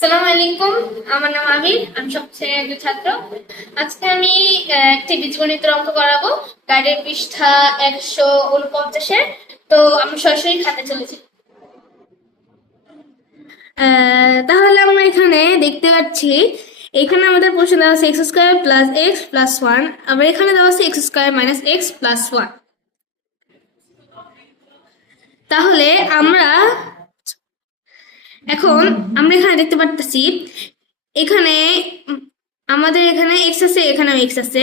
সালাম আলাইকুম। আমার নাম আমি সবচেয়ে একজন ছাত্র। আজকে আমি একটি বীজগণিতের অঙ্ক করাবো। গাইডের পৃষ্ঠা একশো উনপঞ্চাশের তো আমি সরাসরি খাতে চলেছি। তাহলে আমরা এখানে দেখতে পাচ্ছি, এখানে আমাদের প্রশ্ন দেওয়া আছে X square plus X plus one. আবার এখানে দেওয়া আছে X square minus X plus one. তাহলে আমরা এখন আমরা এখানে দেখতে পারতেছি, এখানে আমাদের এখানে এক্স আছে এখানে এক্স আছে,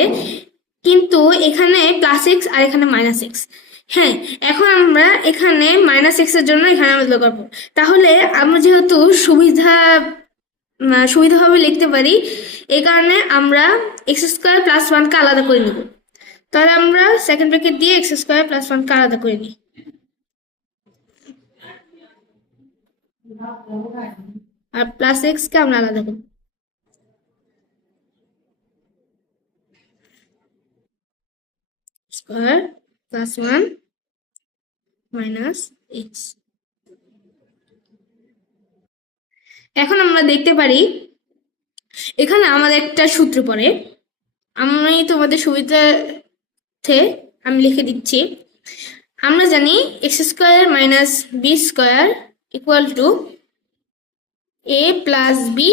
কিন্তু এখানে প্লাস এক্স আর এখানে মাইনাস এক্স হ্যাঁ এখন আমরা এখানে মাইনাস এক্সের জন্য এখানে আমরা করব। তাহলে আমরা যেহেতু সুবিধা সুবিধাভাবে লিখতে পারি এই কারণে আমরা এক্স স্কোয়ার প্লাস ওয়ানকে আলাদা করে নেব। তাহলে আমরা সেকেন্ড ব্র্যাকেট দিয়ে এক্স স্কোয়ার প্লাস ওয়ানকে আলাদা করে নিই। আর প্লাস এক্স কে আমরা আলাদা করব? Square plus one minus X এখন আমরা দেখতে পারি, এখানে আমাদের একটা সূত্র পড়ে। আমি তোমাদের সুবিধার্থে আমি লিখে দিচ্ছি। আমরা জানি X square minus B square equal to A plus B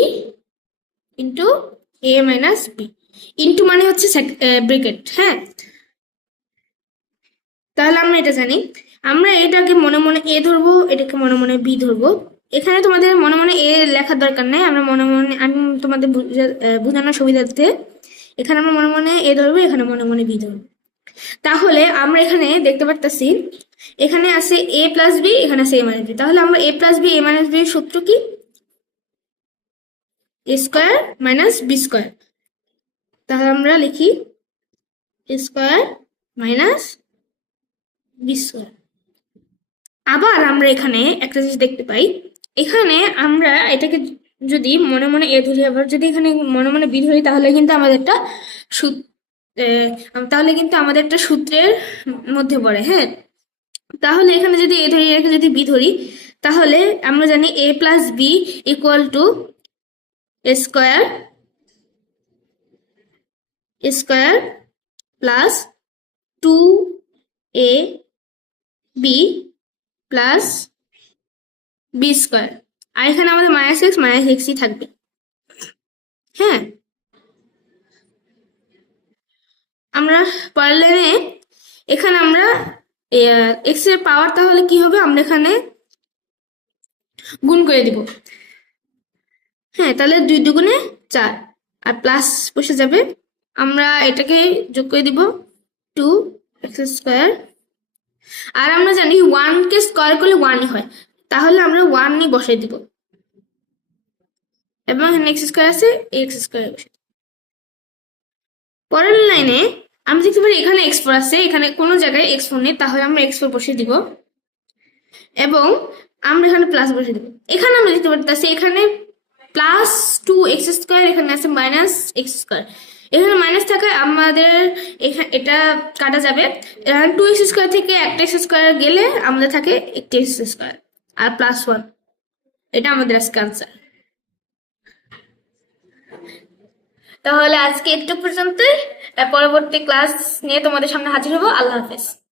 into A minus B into মানে হচ্ছে ব্রেকেট হ্যাঁ? তাহলে আমরা এটা জানি। আমরা এটাকে মনে মনে এ ধরবো, এটাকে মনে মনে বি ধরবো। এখানে তোমাদের মনে মনে এ লেখার দরকার নেই। আমরা মনে মনে, আমি তোমাদের বোঝানোর সুবিধার্থে এখানে আমরা মনে মনে এ ধরবো, এখানে মনে মনে বি ধরবো। তাহলে আমরা এখানে দেখতে পারতেছি এখানে আছে এ প্লাস বি এখানে আছে এ মাইনাস বি তাহলে আমরা A plus B A minus B সূত্র কি? A square minus B square তাহলে আমরা লিখি A square minus B square আবার আমরা এখানে একটা জিনিস দেখতে পাই। এখানে আমরা এটাকে যদি মনে মনে এ ধরি আবার যদি এখানে মনে মনে বি ধরি তাহলে কিন্তু আমাদের একটা সূত- আহ, তাহলে কিন্তু আমাদের একটা সূত্রের মধ্যে পড়ে হ্যাঁ? তাহলে এখানে যদি এ ধরি, এখানে যদি বি ধরি, তাহলে আমরা জানি A plus B equal to square square plus two A B plus B square আর এখানে আমাদের মাইনাস এক্স মাইনাস এক্সই থাকবে। হ্যাঁ? আমরা পরের লাইনে এখানে আমরা এক্সের পাওয়ার তাহলে কি হবে? আমরা এখানে গুণ করে দিব। হ্যাঁ তাহলে দুই দুগুণে চার। আর প্লাস বসে যাবে। আমরা এটাকে যোগ করে দিব টু এক্স স্কোয়ার আর আমরা জানি ওয়ানকে স্কোয়ার করলে ওয়ানই হয়। তাহলে আমরা ওয়ানই বসাই দিব। এবং এখানে এক্স স্কোয়ার আছে এক্স স্কোয়ার বসে পরের লাইনে আমি দেখতে পারি এখানে এক্স ফোর আছে, এখানে কোনো জায়গায় এক্স ফোর নেই, তাহলে আমরা এক্স ফোর বসিয়ে দিব। এবং আমরা এখানে প্লাস বসিয়ে দিব। এখানে আমরা দেখতে পারতেছি এখানে প্লাস টু এক্স স্কোয়ার এখানে আছে মাইনাস এক্স স্কোয়ার এখানে মাইনাস থাকায় আমাদের এখানে এটা কাটা যাবে। টু এক্স স্কোয়ার থেকে একটা এক্স স্কোয়ার গেলে আমাদের থাকে একটি এক্স স্কোয়ার আর প্লাস ওয়ান এটা আমাদের আজকে আনসার তাহলে আজকে একটু পর্যন্তই। পরবর্তী ক্লাস নিয়ে তোমাদের সামনে হাজির হব। আল্লাহ হাফেজ।